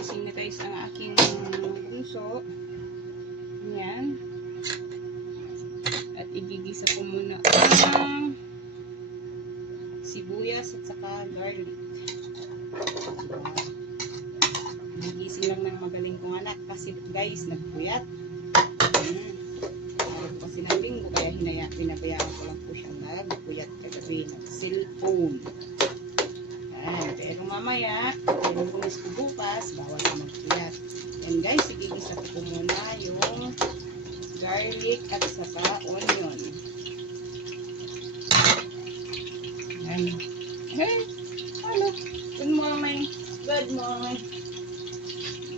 Sinitize ang aking bunso. Yan. At igigisa ko muna ang sibuyas at saka garlic. Gigising lang ng magaling kong anak kasi guys, nagpuyat. Araw kasi ng linggo kaya pinabayaan ko lang po siyang nagpuyat kagabi ng cellphone. Pero mamaya, kung kumis ko bukas, bawal na magpuyat. Yan guys, igigisa ko muna yung garlic at saka onion. Yan. Hey, hello. Good morning. Good morning.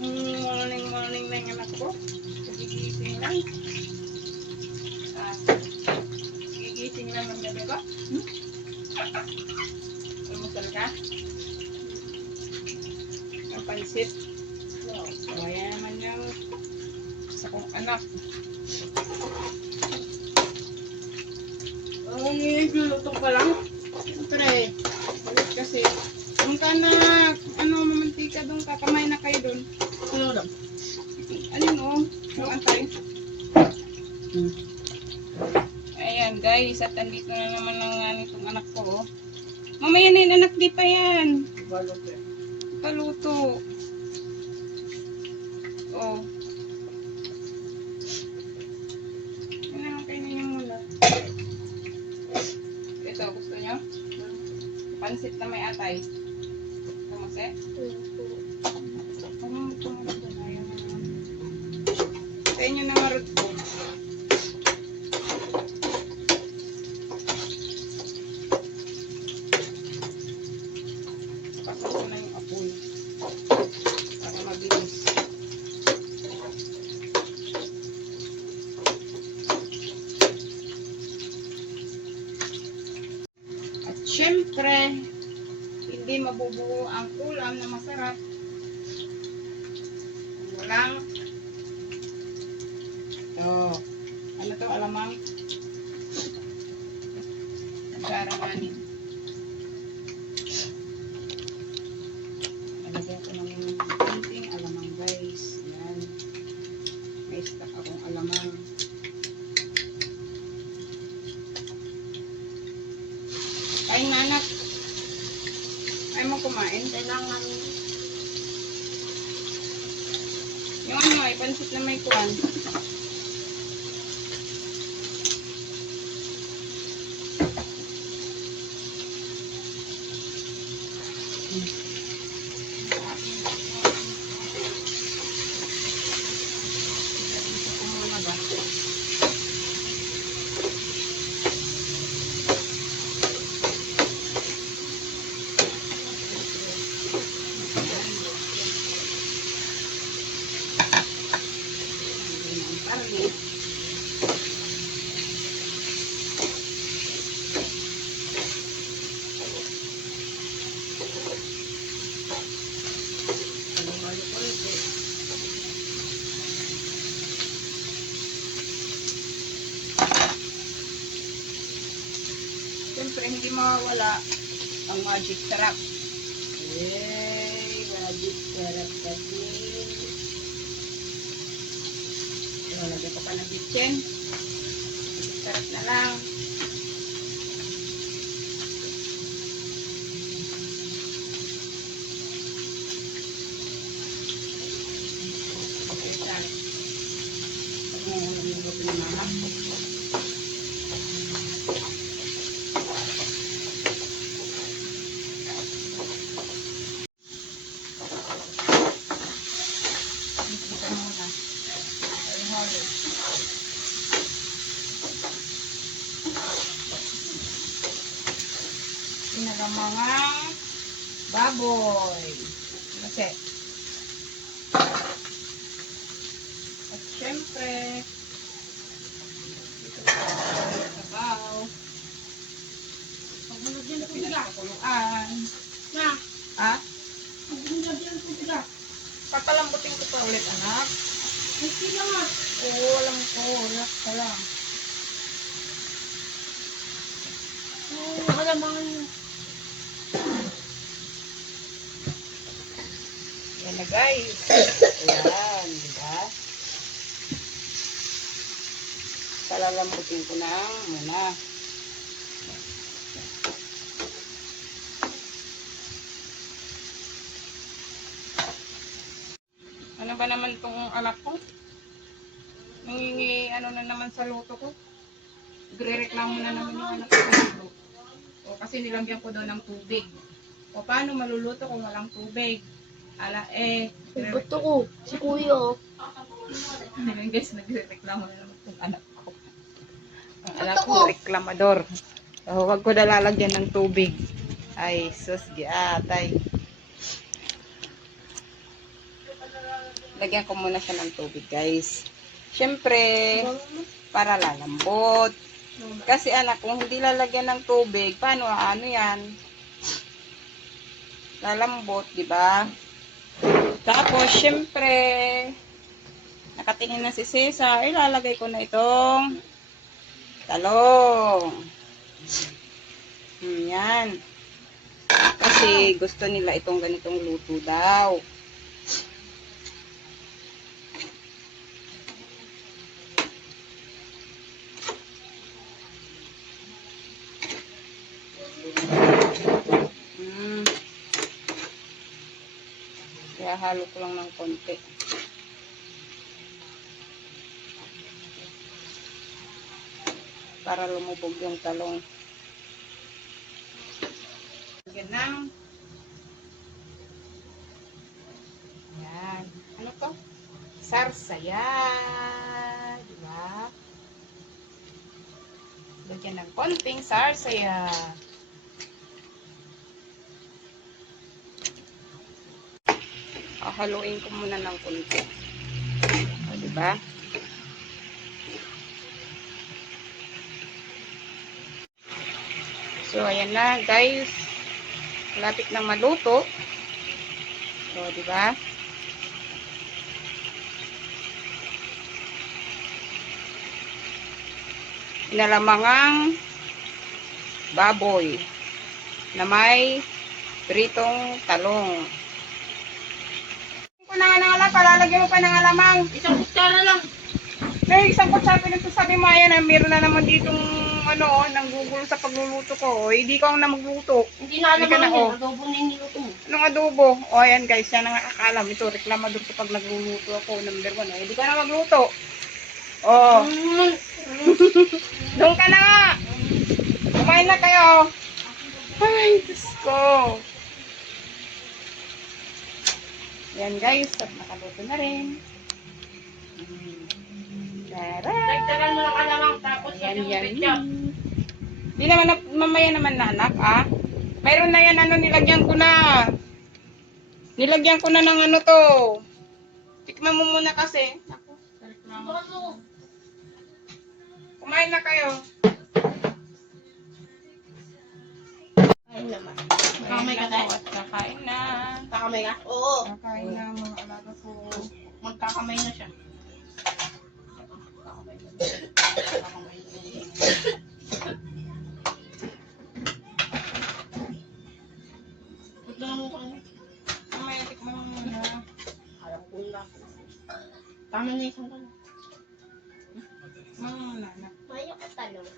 Morning na yung anak ko. Gigising lang. Gigising lang ng gabi ko. Almusal ka? Ang pansit. So, ayan naman yung isa kong anak. Ay, luluto pa lang. Siyempre, ulit kasi. Doon ka na, mamantika doon ka. Kamay na kayo doon. Ano lang? Ano o? Yung antay. Ayan guys, at andito na naman ang itong anak ko. Mamaya na yung anak, di pa yan. Paluto. Oh. Yan naman kayo ninyo muna. Ito, gusto nyo? Pansit na may atay. Kamase? Tayo nyo na marot ko. Pasok ko na yung apoy. Para mabilis. At syempre, hindi mabubuo ang ulam na masarap. Walang ano to, alamang nagkaranganin. Nalagyan ko ng kunting alamang guys. Yan. May stock akong alamang. Kain na anak. Ay mo kumain. Kailangan yung ay pansit na may kuwan. Siyempre, hindi mawawala ang magic sarap. Yay! Magic sarap kasi. So, lagyan ko pa ng bitchen. Magic sarap na lang. Okay, saan? Pag mo naluluto ng mama. Ng mga baboy. Kasi at syempre ito sa sabaw. Pagmulog yan ang pinagpakuluan. Na? Ha? Pagmulog yan ang tubig. Patalambutin ko pa ulit anak. Hindi naman. Oo, alam ko. Relax ka lang. Alam mo Ayan na guys. Ayan, diba? Palalambutin ko na muna. Ano ba naman itong anak ko? Nangingi ano na naman sa luto ko. Gre-reklamo na naman yung anak ko. O kasi nilagyan ko daw ng tubig. O paano maluluto kung walang tubig? Ala Buto ko, si kuya. Ngayon guys, nagre-reklamo na naman itong anak ko. Ang anak ko, reklamador. So, huwag ko na lalagyan ng tubig. Ay, sus, giatay. Lagyan ko muna siya ng tubig, guys. Siyempre, para lalambot. Kasi anak, kung hindi lalagyan ng tubig, paano, ano yan? Lalambot, di ba? Tapos, siyempre, nakatingin na si Cesar, ilalagay ko na itong talong. Yan. Kasi gusto nila itong ganitong luto daw. Kaya halo ko lang ng konti. Para lumubog yung talong. Yan lang. Yan. Ano to? Sarsaya. Diba? Lagyan ng konting sarsaya. Haluin ko muna ng konti. O, diba? So, ayan na, guys. Malapit na maluto. So, diba? Inalamangang baboy na may pritong talong. Kung nangangalan, palalagyan mo pa ng alamang. Isang kutsara lang. Isang kutsara pinagsasabi mo, ayan, meron na naman ditong ano, nanggugulo sa pagluluto ko. Hindi ka na magluto. Hindi na alam Hindi ka na, mo adobo na yung niluto mo. Anong adobo? O, ayan guys, yan ang nakakalam. Ito, reklamador ko pag nagluluto ako. Number 1, hindi ka na magluto. O. Doon ka na nga. Kumain na kayo. Ay, Diyos ko. Yan guys, at nakaluto na rin. Tara! Dagdagan mo ng alamang tapos Yan, yung yan. ketchup. Di naman, mamaya naman na anak, ah. Mayroon na yan, ano, nilagyan ko na. Nilagyan ko na ng ano to. Tikman mo muna kasi. Ako, reklamo. Kumain na kayo. Ayun naman. Kumain na po at kakain na. Kakamay ka? Oo. Kakain na mga alaga ko. Magkakamay na siya. Ito na mo kanya. Mamaya, tikman mo muna. Alam ko na. Tama na isang tanong. Tikman mo muna, anak. Mayo ka tanong.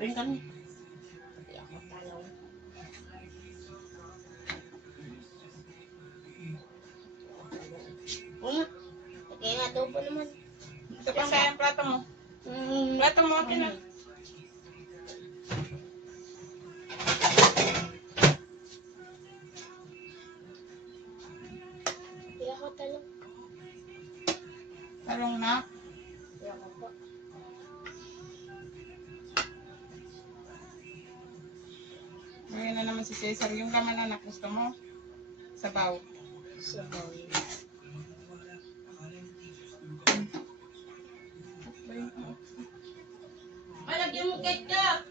Rin kami. Hindi ako tanong. Una. Kaya nga adobo naman. Ito pa sa yung plato mo. Plato mo, akin na. Hindi ako tanong. Talong na. Hindi ako po. Ngayon na naman si Cesar. Yung laman anak, gusto mo? Sabaw. Sabaw. Malagyan mo ketchup.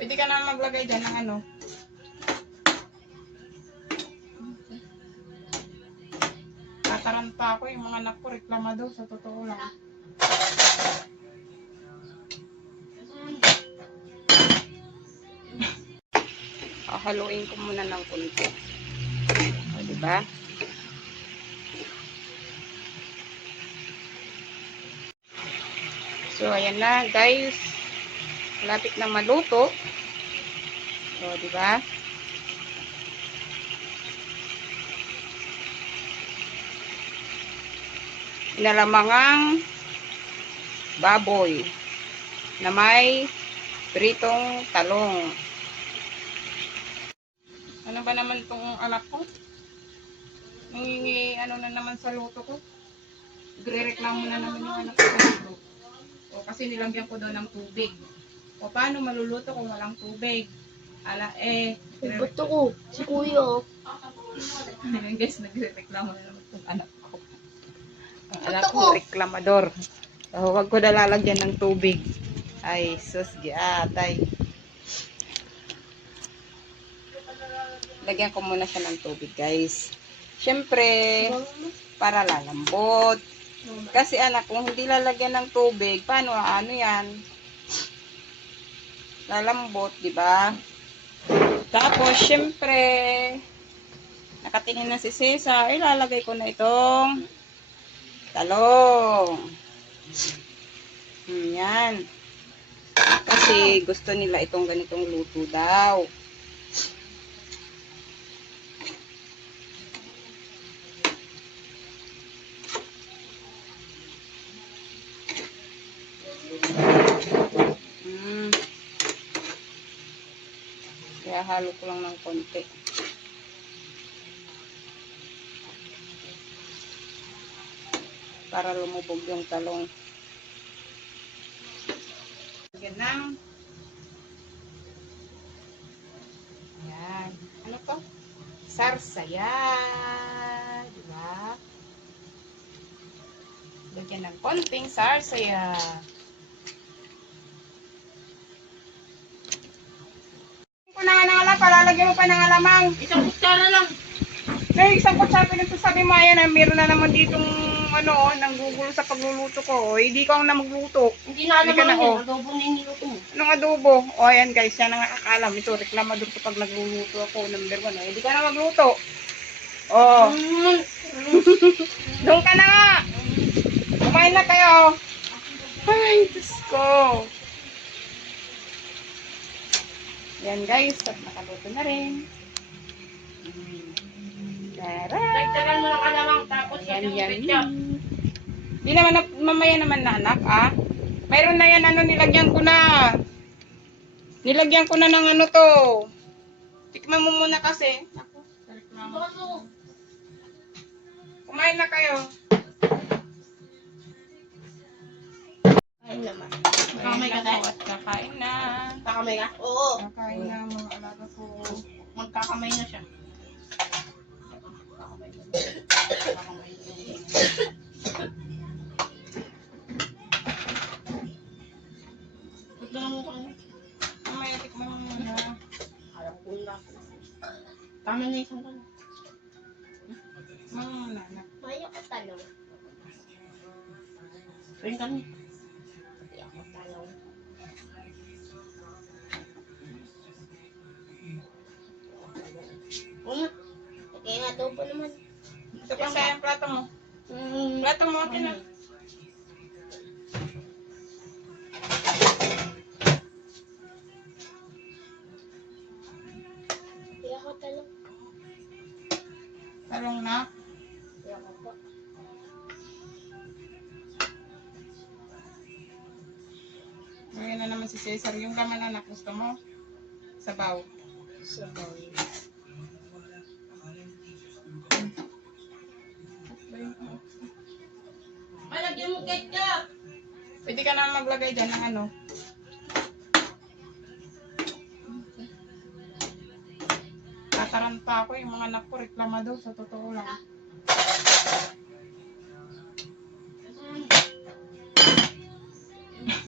Pwede ka na maglagay dyan ng ano. Tataranta ako, yung mga anak ko reklamado, sa totoo lang. Haluin ko muna ng konti. O, diba? diba? So, ayan na, guys. Malapit na maluto. So, diba? Inalamangang baboy na may pritong talong. Ano ba naman itong anak ko? Nangingi ano na naman sa luto ko? Nagre-reklamo na naman yung anak ko. O kasi nilagyan ko daw ng tubig. O paano maluluto kung walang tubig? Ala Bato ko. Si kuya. Ayan guys, nagre-reklamo na naman itong anak ko. Ang anak Bato ko. ko, reklamador. So, huwag ko na lalagyan ng tubig. Ay, sus, giatay. Lagyan ko muna siya ng tubig, guys. Siyempre, para lalambot. Kasi anak, kung hindi lalagyan ng tubig, paano, ano yan? Lalambot, di ba? Tapos, siyempre, nakatingin na si Cesar, ilalagay ko na itong talong. Yan. Kasi gusto nila itong ganitong luto daw. Kaya halo ko lang ng konti. Para lumubog yung talong. Lagyan ng ayan. Ano to? Sarsaya. Diba? Lagyan ng konting sarsaya. Kung nangangalang, palalagyan mo pa ng alamang. Isang kutsara lang. May isang kutsara pinagsasabi mo, ayan, meron na naman ditong ano, nanggugulo sa pagluluto ko. O, hindi ko ang namagluto. Hindi na alam Hindi ka na, mo oh. yun. Adobo na yung niluto mo. Anong adobo? O, ayan guys, yan ang nakakalam. Ito, reklamador ko pag nagluluto ako. Number 1, hindi ka na magluto. O, doon ka na nga. Kumain na kayo. Ay, Diyos ko. Yan guys, at nakaluto na rin. Tara. Dagdagan mo ng alamang tapos Yan, yung yan. ketchup. Di naman, mamaya naman na anak, ah. Mayroon na yan, ano, nilagyan ko na. Nilagyan ko na ng ano to. Tikman mo muna kasi. Ako, reklamo. Ano? Kumain na kayo. Ay naman. Kumain Kakamay ka na tayo? po at kakain na. Kakamay ka? Oo. Kakain na mga alaga ko. Magkakamay na siya. Ba't na naman kami? Mamaya tikman mo muna. Alam ko na. Tama na isang tanong. Tikman mo muna, anak. Maya ka tanong. Rin kami. Maya ka tanong. Kaya nga adobo naman. Ito pa sa yung plato mo. Plato mo, akin na. Kaya ako tanong. Talong na. Kaya ako po. Ngayon na naman si Cesar. Yung laman anak, gusto mo? Sabaw. Sabaw. Malagyan mo ketchup! Pwede ka na maglagay dyan ng ano. Tataranta ako yung mga anak ko, reklamador, sa totoo lang.